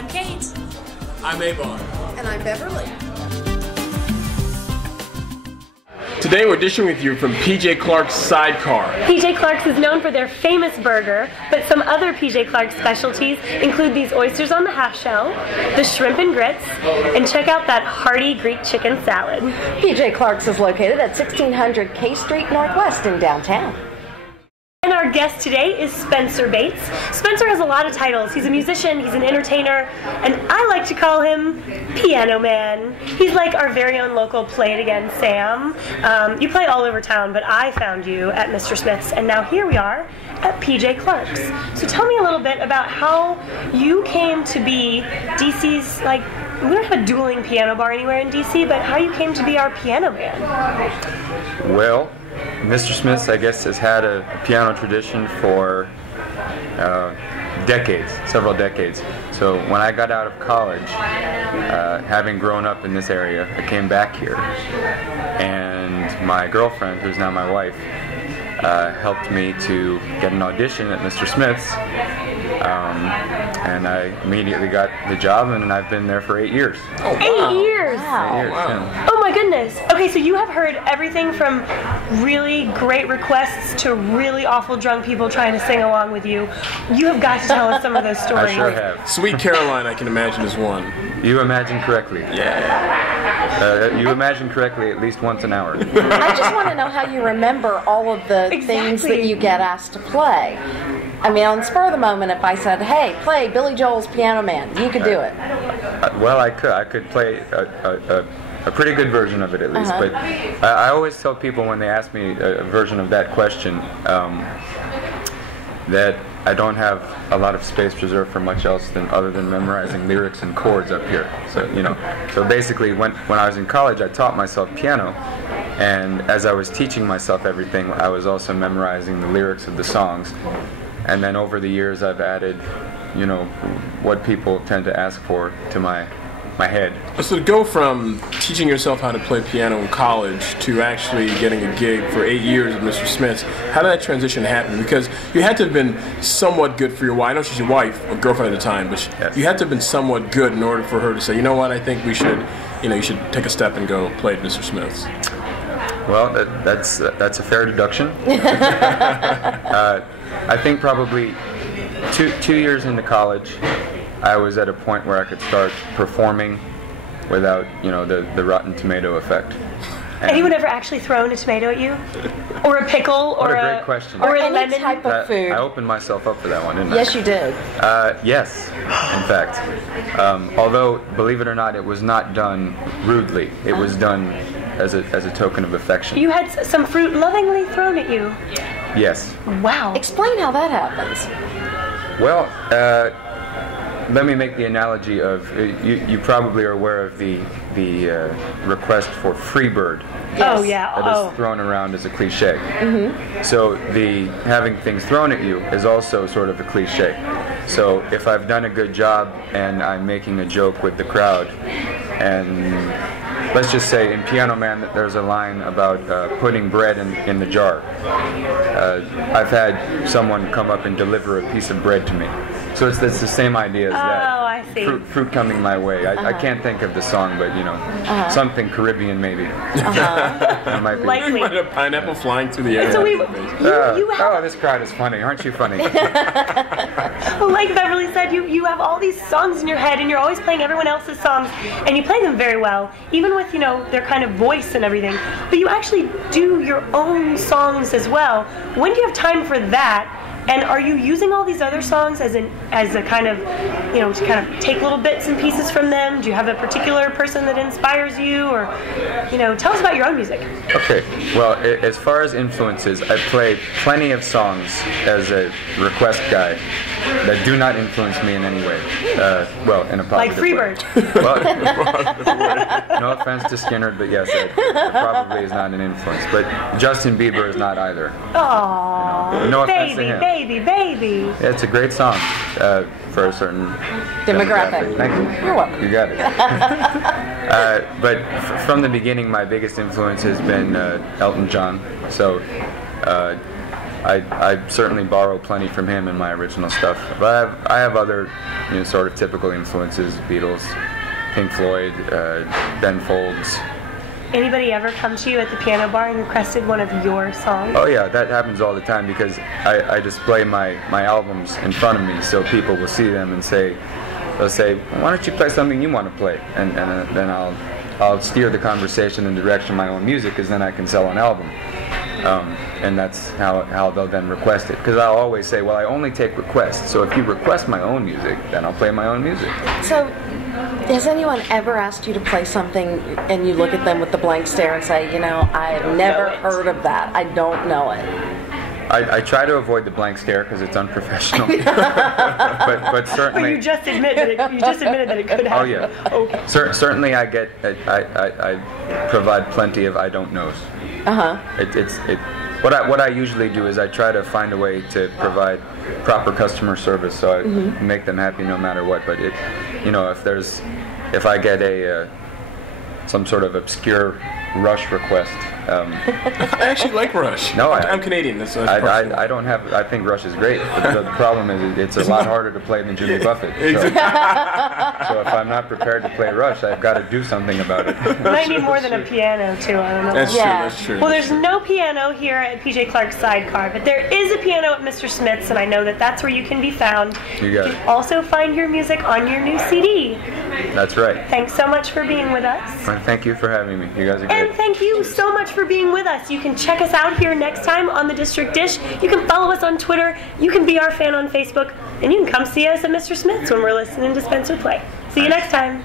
I'm Kate. I'm Ebong. And I'm Beverly. Today we're dishing with you from PJ Clark's Sidecar. PJ Clark's is known for their famous burger, but some other PJ Clark's specialties include these oysters on the half shell, the shrimp and grits, and check out that hearty Greek chicken salad. PJ Clark's is located at 1600 K Street Northwest in downtown. And our guest today is Spencer Bates. Spencer has a lot of titles. He's a musician, he's an entertainer, and I like to call him Piano Man. He's like our very own local Play It Again Sam. You play all over town, but I found you at Mr. Smith's, and now here we are at PJ Clark's. So tell me a little bit about how you came to be DC's, like, we don't have a dueling piano bar anywhere in DC, but how you came to be our piano man. Well, Mr. Smith's, I guess, has had a piano tradition for decades, several decades. So when I got out of college, having grown up in this area, I came back here, and my girlfriend, who's now my wife, helped me to get an audition at Mr. Smith's, and I immediately got the job, and I've been there for 8 years. Oh, wow. 8 years? Wow. 8 years, yeah. Oh my goodness. Okay, so you have heard everything from really great requests to really awful drunk people trying to sing along with you. You have got to tell us some of those stories. I sure have. Sweet Caroline, I can imagine, is one. You imagine correctly. Yeah. You imagine correctly at least once an hour. I just want to know how you remember all of the things that you get asked to play. I mean, on the spur of the moment, if I said, hey, play Billy Joel's Piano Man, you could do it. Well, I could play a pretty good version of it at least, but I always tell people when they ask me a version of that question that I don't have a lot of space reserved for much else other than memorizing lyrics and chords up here. So, you know, so basically when I was in college, I taught myself piano, and as I was teaching myself everything, I was also memorizing the lyrics of the songs. And then over the years, I've added, you know, what people tend to ask for to my head. So to go from teaching yourself how to play piano in college to actually getting a gig for 8 years at Mr. Smith's, how did that transition happen? Because you had to have been somewhat good for your wife. I know she's your wife, or girlfriend at the time, but yes, you had to have been somewhat good in order for her to say, you know what, I think we should, you should take a step and go play at Mr. Smith's. Well, that's a fair deduction. I think probably two years into college, I was at a point where I could start performing without, you know, the Rotten Tomato effect. Anyone ever actually thrown a tomato at you? Or a pickle? What a great question. Or a any lemon? type of food. I opened myself up for that one, didn't I? Yes, you did. Yes, in fact. Although, believe it or not, it was not done rudely. It was done as a token of affection. You had some fruit lovingly thrown at you. Yes. Wow. Explain how that happens. Well, let me make the analogy of, you probably are aware of the request for free bird. Yes. Oh, yeah. That is thrown around as a cliche. Mm-hmm. So the having things thrown at you is also sort of a cliche. So if I've done a good job and I'm making a joke with the crowd, and let's just say in Piano Man there's a line about putting bread in the jar. I've had someone come up and deliver a piece of bread to me. So it's the same idea as that. Oh, I see. Fruit coming my way. I can't think of the song, but you know, something Caribbean maybe. That might be. Likely. A pineapple flying through the air. So you have, oh, this crowd is funny. Aren't you funny? well, like Beverly said, you have all these songs in your head, and you're always playing everyone else's songs, and you play them very well, even with, you know, their kind of voice and everything. But you actually do your own songs as well. When do you have time for that? And are you using all these other songs as a kind of, you know, to kind of take little bits and pieces from them? Do you have a particular person that inspires you, or, you know, tell us about your own music. Okay, well, as far as influences, I play plenty of songs as a request guy that do not influence me in any way. Well, in a positive Like way. Freebird. Well, no offense to Skinner, but yes, it probably is not an influence. But Justin Bieber is not either. Aww, no offense to him. Baby. Yeah, it's a great song for a certain Demographic. Thank you. You're welcome. You got it. But from the beginning, my biggest influence has been Elton John. So I certainly borrow plenty from him in my original stuff. But I have other, sort of typical influences: Beatles, Pink Floyd, Ben Folds. Anybody ever come to you at the piano bar and requested one of your songs? Oh yeah, that happens all the time because I display my albums in front of me, so people will see them and they'll say, why don't you play something you want to play? And then I'll steer the conversation in the direction of my own music, because then I can sell an album. And that's how they'll then request it. Because I'll always say, well, I only take requests, so if you request my own music, then I'll play my own music. So, has anyone ever asked you to play something and you look at them with the blank stare and say, I've never heard of that, I don't know it? I try to avoid the blank stare because it's unprofessional. but certainly. But you just admitted that it could happen. Oh yeah. Okay. Certainly, I provide plenty of I don't knows. What I usually do is I try to find a way to provide proper customer service, so I make them happy no matter what. But if I get some sort of obscure Rush request. I actually like Rush. No, I'm Canadian. That's I don't have. I think Rush is great. But the problem is it's a lot harder to play than Jimmy Buffett. So if I'm not prepared to play Rush, I've got to do something about it. Might need more than a piano too. I don't know. That's true. Well, there's no piano here at PJ Clark's Sidecar, but there is a piano at Mr. Smith's, and I know that's where you can be found. You got it. can also find your music on your new CD. That's right. Thanks so much for being with us. Well, thank you for having me. You guys are great. And thank you so much for being with us. You can check us out here next time on The District Dish. You can follow us on Twitter. You can be our fan on Facebook. And you can come see us at Mr. Smith's when we're listening to Spencer play. See you next time.